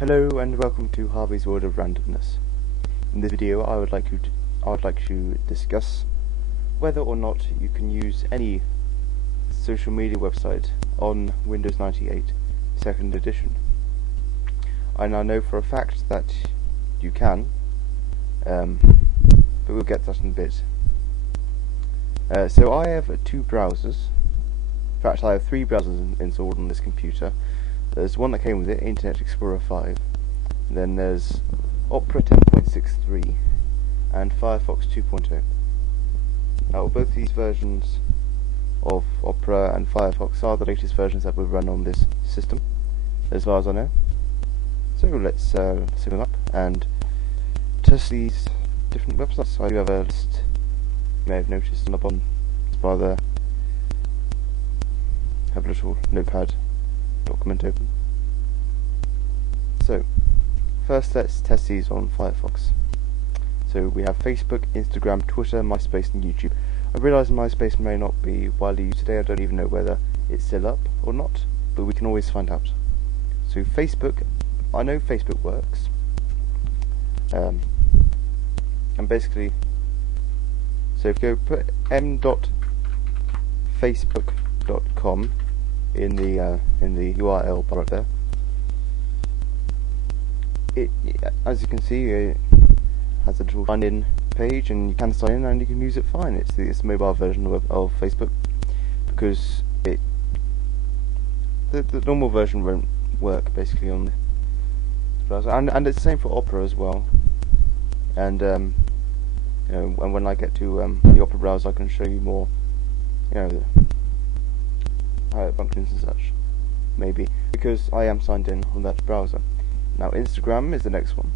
Hello and welcome to Harvey's World of Randomness. In this video I would like to discuss whether or not you can use any social media website on Windows 98 2nd edition. I now know for a fact that you can, but we'll get to that in a bit. So I have two browsers. In fact, I have three browsers installed on this computer. There's one that came with it, Internet Explorer 5. Then there's Opera 10.63 and Firefox 2.0. Now, both these versions of Opera and Firefox are the latest versions that will run on this system, as far as I know. So let's set them up and test these different websites. I do have a list. You may have noticed on the bottom bar there. Have a little notepad document open. So first let's test these on Firefox. So we have Facebook, Instagram, Twitter, MySpace and YouTube. I realise MySpace may not be widely used today. I don't even know whether it's still up or not, but we can always find out. So Facebook, I know Facebook works, and basically, so if you go put m.facebook.com in the URL bar up there, it, as you can see, it has a little sign-in page, and you can sign in and you can use it fine. It's the mobile version of Facebook, because the normal version won't work basically on the browser, and it's the same for Opera as well. And you know, and when I get to the Opera browser, I can show you more, you know, how it functions and such, maybe, because I am signed in on that browser. Now Instagram is the next one.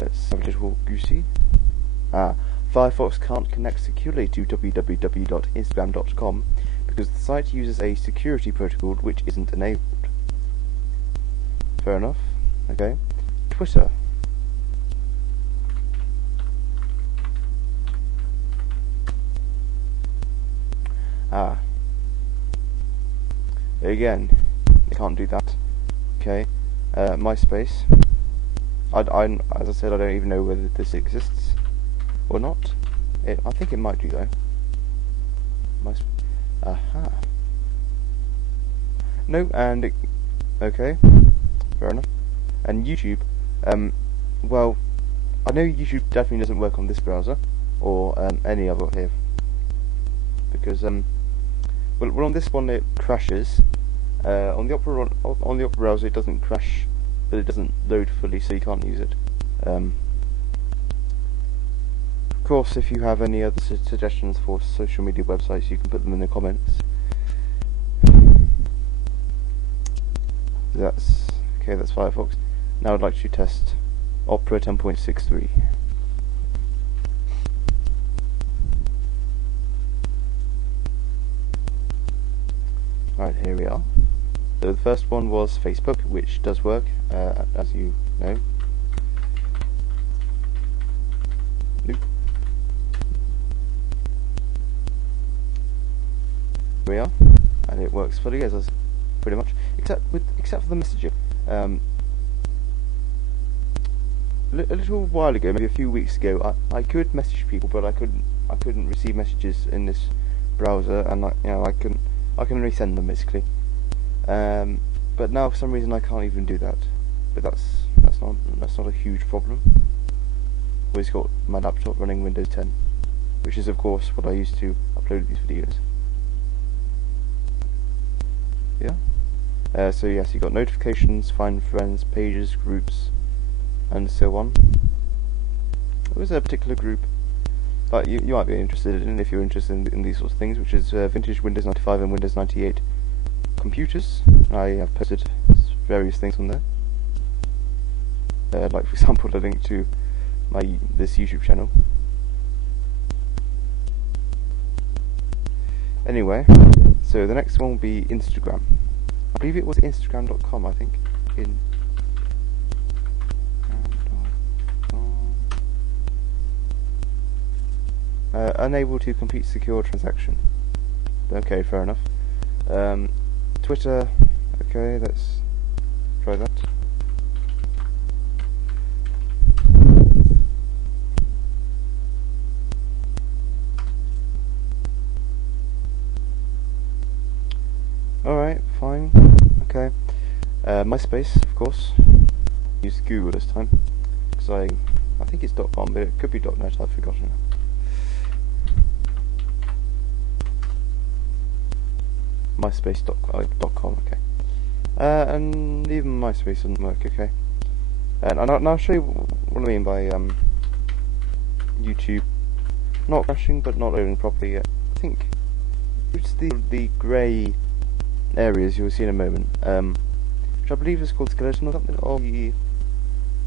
Let's have a little goosey. Firefox can't connect securely to www.instagram.com because the site uses a security protocol which isn't enabled. Fair enough. Okay. Twitter. Again, they can't do that. Okay. MySpace. As I said, I don't even know whether this exists or not. I think it might do though. No, and okay, fair enough. And YouTube. Well, I know YouTube definitely doesn't work on this browser or any other here, because well, on this one it crashes. On the Opera browser it doesn't crash, but it doesn't load fully, so you can't use it. Of course, if you have any other suggestions for social media websites, you can put them in the comments. That's okay. That's Firefox. Now I'd like to test Opera 10.63. Right, here we are. So the first one was Facebook, which does work, as you know. Here we are, and it works fully, as pretty much, except for the messaging. A little while ago, maybe a few weeks ago, I could message people, but I couldn't receive messages in this browser, and I can only send them basically. But now for some reason I can't even do that. But that's not a huge problem. Always got my laptop running Windows 10, which is of course what I use to upload these videos. Yeah. So yes, you got notifications, find friends, pages, groups, and so on. There was a particular group that you might be interested in if you're interested in these sorts of things, which is vintage Windows 95 and Windows 98 computers. I have posted various things on there, like for example a link to this YouTube channel. Anyway, so the next one will be Instagram. I believe it was Instagram.com, I think. Unable to complete secure transaction. Okay, fair enough. Twitter. Okay, let's try that. Alright, fine. Okay. MySpace, of course. Use Google this time, because I think it's .com, but it could be .net. I've forgotten. MySpace.com. Okay. And even MySpace doesn't work. Okay. And I'll show you what I mean by YouTube not crashing, but not loading properly yet. I think it's the grey areas you'll see in a moment, which I believe is called skeleton or something. Or the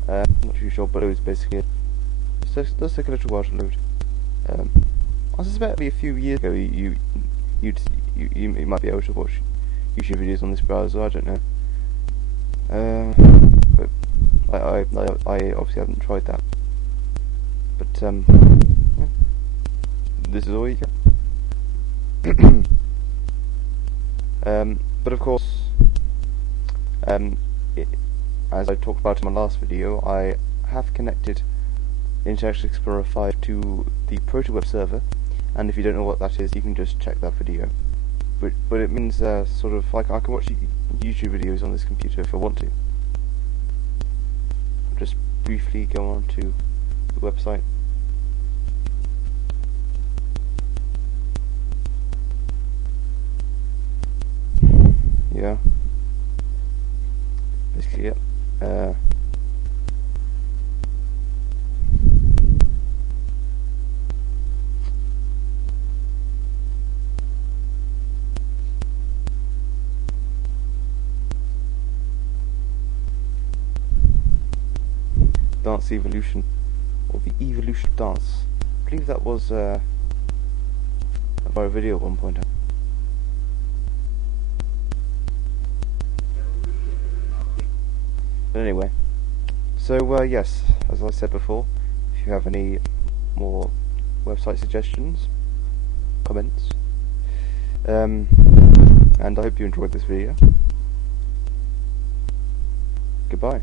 not too sure, but it was basically it. So it does take a little while to load. I suspect a few years ago you might be able to watch YouTube videos on this browser. I don't know, but I obviously haven't tried that. But yeah. This is all you get. But of course, as I talked about in my last video, I have connected Internet Explorer 5 to the protoweb server, and if you don't know what that is, you can just check that video. But it means sort of like I can watch YouTube videos on this computer if I want to. I'll just briefly go on to the website. Yeah. Basically, yeah. Dance evolution, or the evolution of dance. I believe that was a viral video at one point. But anyway, so yes, as I said before, if you have any more website suggestions, comments, and I hope you enjoyed this video. Goodbye.